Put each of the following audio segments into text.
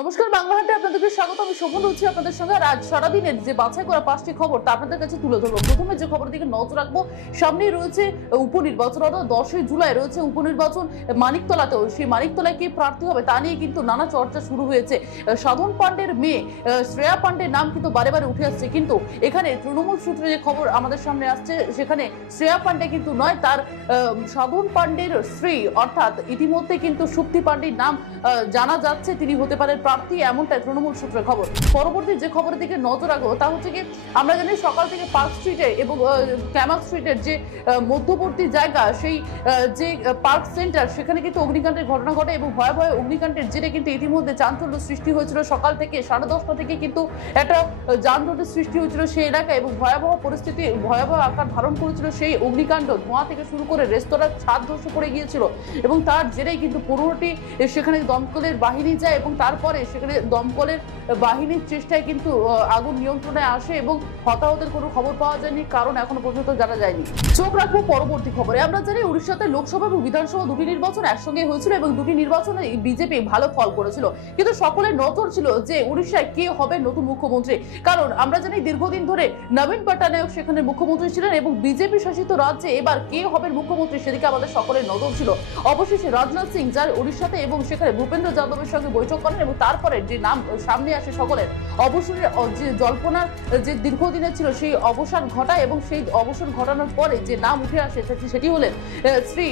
নমস্কার, বাংলা হাটে আপনাদেরকে স্বাগত। আমি শোভন রয়েছি আপনাদের সঙ্গে। আর আজ সারাদিনের যে বাছাই করা 5টি খবর তা আপনাদের কাছে তুলে ধরবো। প্রথমে যে খবরের দিকে নজর রাখবো, সামনেই রয়েছে উপনির্বাচন, অর্থাৎ 10ই জুলাই রয়েছে উপনির্বাচন। মানিকতলাতেও সেই মানিকতলায় কে প্রার্থী হবে তা নিয়ে কিন্তু নানা চর্চা শুরু হয়েছে। সাধন পাণ্ডের মেয়ে শ্রেয়া পাণ্ডের নাম কিন্তু বারে বারে উঠে আসছে, কিন্তু এখানে তৃণমূল সূত্রে যে খবর আমাদের সামনে আসছে সেখানে শ্রেয়া পাণ্ডে কিন্তু নয়, তার সাধন পাণ্ডের স্ত্রী অর্থাৎ ইতিমধ্যে কিন্তু সুপ্তি পাণ্ডের নাম জানা যাচ্ছে, তিনি হতে পারেন প্রার্থী, এমনটাই তৃণমূল সূত্রের খবর। পরবর্তী যে খবরের দিকে নজর রাখবো তা হচ্ছে কি, আমরা জানি সকাল থেকে পার্ক স্ট্রিটে এবং ক্যামাল স্ট্রিটের যে মধ্যবর্তী জায়গা, সেই যে পার্ক সেন্টার, সেখানে কিন্তু অগ্নিকাণ্ডের ঘটনা ঘটে এবং ভয়াবহ অগ্নিকাণ্ডের জেরে কিন্তু ইতিমধ্যে চাঞ্চল্য সৃষ্টি হয়েছিল। সকাল থেকে 10:30 থেকে কিন্তু একটা যানজটের সৃষ্টি হয়েছিল সেই এলাকায় এবং ভয়াবহ পরিস্থিতি, ভয়াবহ আকার ধারণ করেছিল সেই অগ্নিকাণ্ড। ধোঁয়া থেকে শুরু করে রেস্তোরাঁর ছাদ ধসে পড়ে গিয়েছিল এবং তার জেরেই কিন্তু 15টি সেখানে দমকলের বাহিনী যায় এবং তারপরে সেখানে দমকলের বাহিনীর চেষ্টায় কিন্তু আগুন নিয়ন্ত্রণে আসে এবং হতাহতের কোনো খবর পাওয়া যায়নি, কারণ এখনো পর্যন্ত জানা যায়নি। চোখ রাখবো পরবর্তী খবরে। আমরা জানি উড়িষ্যাতে লোকসভা এবং বিধানসভা দুটি নির্বাচন একসঙ্গে হয়েছিল এবং দুটি নির্বাচনে বিজেপি ভালো ফল করেছিল, কিন্তু সকলের নজর ছিল যে উড়িষ্যায় কে হবে নতুন মুখ্যমন্ত্রী। কারণ আমরা জানি দীর্ঘদিন ধরে নবীন পটনায়ক সেখানে মুখ্যমন্ত্রী ছিলেন এবং বিজেপি শাসিত রাজ্যে এবার কে হবে মুখ্যমন্ত্রী সেদিকে আমাদের সকলের নজর ছিল। অবশেষে রাজনাথ সিং যার উড়িষ্যাতে এবং সেখানে ভূপেন্দ্র যাদবের সঙ্গে বৈঠক করেন এবং তারপরে যে নাম সামনে আসে সকলের অবসরের যে জল্পনা যে দীর্ঘদিনের ছিল সেই অবসান ঘটায় এবং সেই অবসান ঘটানোর পরে যে নাম উঠে আসে সেটি হলেন শ্রী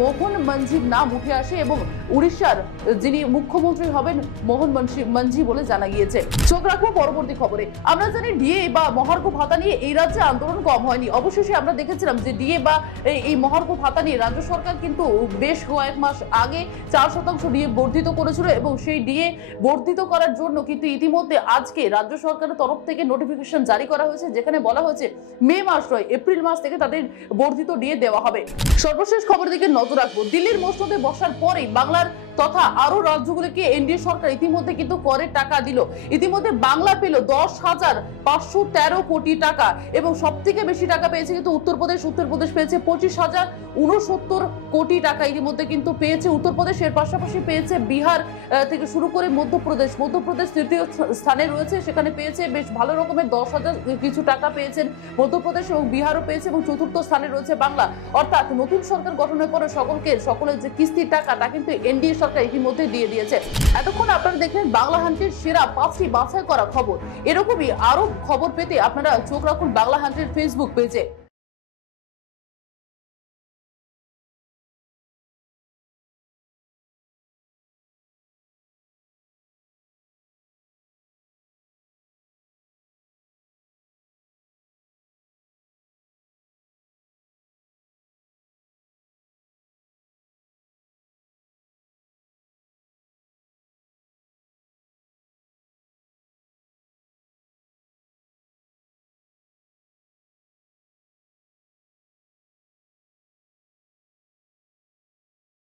মোহন মাঞ্ঝির নাম উঠে আসে এবং উড়িষ্যার যিনি মুখ্যমন্ত্রী হবেন মোহন মাঞ্ঝি বলে জানা গিয়েছে। চোখ রাখবো পরবর্তী খবরে। আমরা জানি ডিএ বা মহার্ঘ ভাতা নিয়ে এই রাজ্যে আন্দোলন কম হয়নি। অবশেষে আমরা দেখেছিলাম যে ডিএ বা এই মহার্ঘ ভাতা নিয়ে রাজ্য সরকার কিন্তু বেশ কয়েক মাস আগে 4% ডিএ বর্ধিত করেছিল এবং সেই ডিএ বর্ধিত করার জন্য কিন্তু ইতিমধ্যে আজকে রাজ্য সরকারের তরফ থেকে নোটিফিকেশন জারি করা হয়েছে, যেখানে বলা হয়েছে মে মাস নয় এপ্রিল মাস থেকে তাদের বর্ধিত ডিএ দেওয়া হবে। সর্বশেষ খবরের দিকে নজর রাখবো। দিল্লির মসনদে বসার পরেই বাংলার তথা আরো রাজ্যগুলিকে এনডিএ সরকার ইতিমধ্যে কিন্তু করের টাকা দিল। ইতিমধ্যে বাংলা পেল 10,513 কোটি টাকা এবং সব থেকে বেশি টাকা পেয়েছে কিন্তু উত্তরপ্রদেশ পেয়েছে 25,069 কোটি টাকা ইতিমধ্যে কিন্তু পেয়েছে উত্তরপ্রদেশ। এর পাশাপাশি পেয়েছে বিহার থেকে শুরু করে মধ্যপ্রদেশ তৃতীয় স্থানে রয়েছে, সেখানে পেয়েছে বেশ ভালো রকমের 10,000 কিছু টাকা পেয়েছেন মধ্যপ্রদেশ এবং বিহারও পেয়েছে এবং চতুর্থ স্থানে রয়েছে বাংলা। অর্থাৎ নতুন সরকার গঠনের পরে সকলের যে কিস্তির টাকা তা কিন্তু এনডিএ সরকার ইতিমধ্যে দিয়ে দিয়েছে। এতক্ষণ আপনারা দেখলেন বাংলা হান্টের সেরা 5টি বাছাই করা খবর। এরকমই আরো খবর পেতে আপনারা চোখ রাখুন বাংলা হান্টের ফেসবুক পেজে।